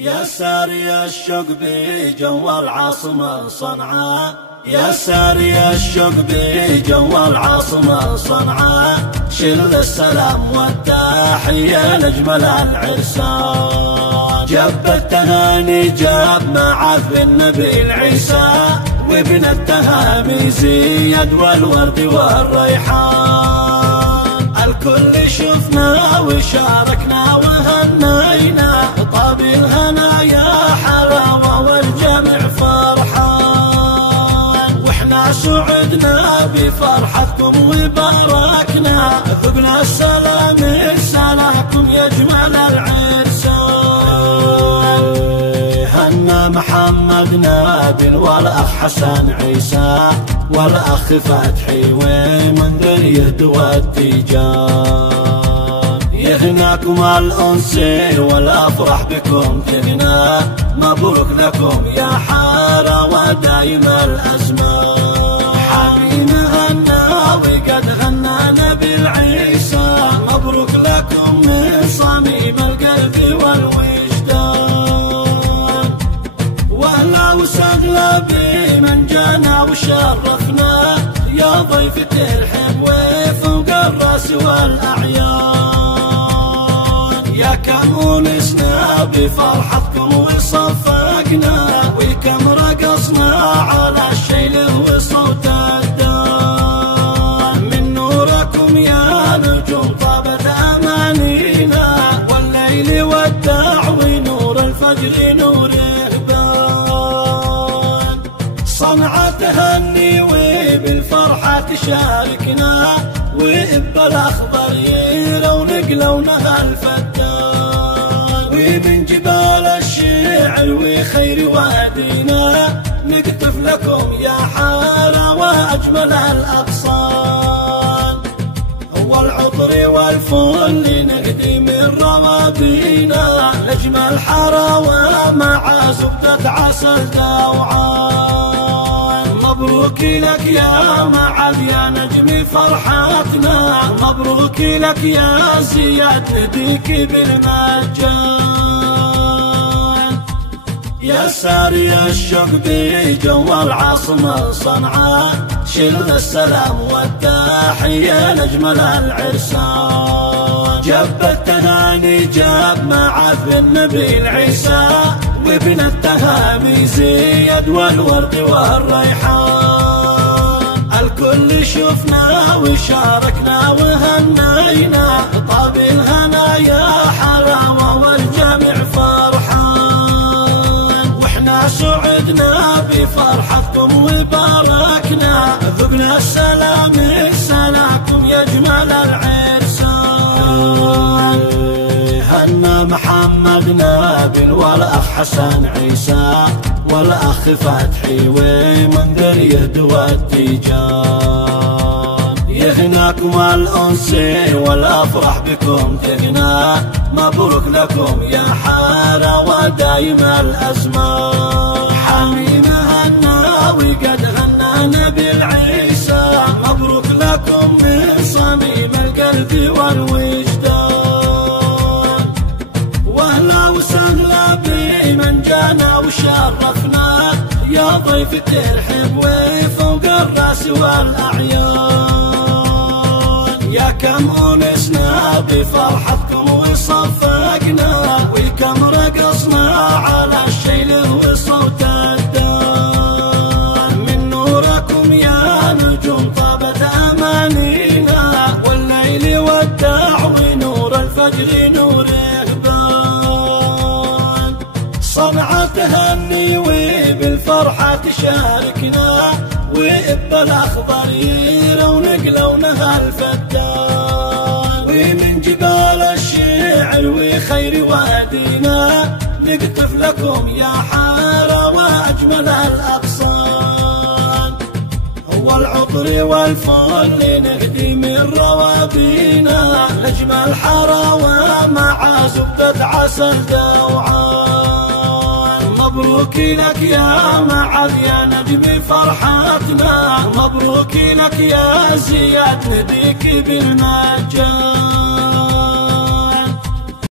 يا ساري الشوق بجو العاصمة صنعاء، يا ساري الشوق بجو العاصمة صنعاء، شل السلام والتحية لأجمل العرسان. جاب التهاني جاب معاذ النبي العيسى، وابن التهامي زياد والورد والريحان. الكل شفنا وشاركنا وهنينا، طاب الهنا يا حلاوة والجمع فرحان. واحنا سعدنا بفرحتكم وباركنا، ذقنا السلام رسالكم يا اجمل العرسان. هنا محمد نابل والاخ حسن عيسى، والاخ فتحي ومنذر يهدوى التجار. يهناكم الأنس والأفراح بكم تهنا، مبروك لكم يا حارة ودايم الأزمان. حبينا هنا وقد غنانا بالعيسى، مبروك لكم من صميم القلب والوجدان. واهلا وسهلا بمن جانا وشرفنا، يا ضيف ترحب وفوق الراس والأعيان. يا كم ونسنا بفرحتكم وصفقنا، وكم رقصنا على الشيل وصوت الدان. من نوركم يا نجوم طابت أمانينا، والليل وداع ونور الفجر نور إهبان. صنعاء تهني وبالفرحة تشاركنا، وبالأخضر يرونق لونها الفتان. ومن جبال الشعر وخير وادينا، نكتف لكم يا حارة وأجمل الأغصان. والعطر والفل نهدي من روابينا، لأجمل حراوة مع زبدة عسل دوعان. مبروك لك يا معاذ يا نجم فرحتنا، مبروك لك يا زياد نديك بالمجان. يا ساري الشوق بجو العاصمة صنعاء، شل السلام والتحية لأجمل العرسان. جاب التهاني جاب معاذ النبي العيسى، وابن التهامي زياد والورد والريحان. الكل شفنا وشاركنا وهنينا، طاب الهنا يا حلاوة والجمع فرحان. واحنا سعدنا بفرحتكم وباركنا، ذقنا السلام رسالكم يا اجمل العرسان. هنا محمد نابل والاخ حسن عيسى، والاخ فتحي ومنذر يهدوى التجار. يهناكم الأنس والأفراح بكم تهنا، مبروك لكم يا حارة ودايم الأزمان. حمينا هنا وقد غنانا بالعيسى، مبروك لكم من صميم القلب والوجدان. واهلا وسهلا بمن جانا وشرفنا، يا ضيف ترحب وفوق الراس والأعيان. يا كم أنسنا بفرحتكم وصفقنا، وكم رقصنا على الشيل وصوت الدان. من نوركم يا نجوم طابت أمانينا، والليل وداع ونور الفجر نور إهبان. صنعاء تهني وبالفرحة تشاركنا، وبالأخضر يرونق لونها الفتان. ومن جبال الشعر وخير وادينا، نقطف لكم يا حارة وأجمل الأغصان. والعطر والفل نهدي من روابينا، لأجمل حراوة مع زبدة عسل دوعان. مبروك لك يا معاذ يا نجم فرحتنا، مبروك لك يا زياد نديك بالمجان.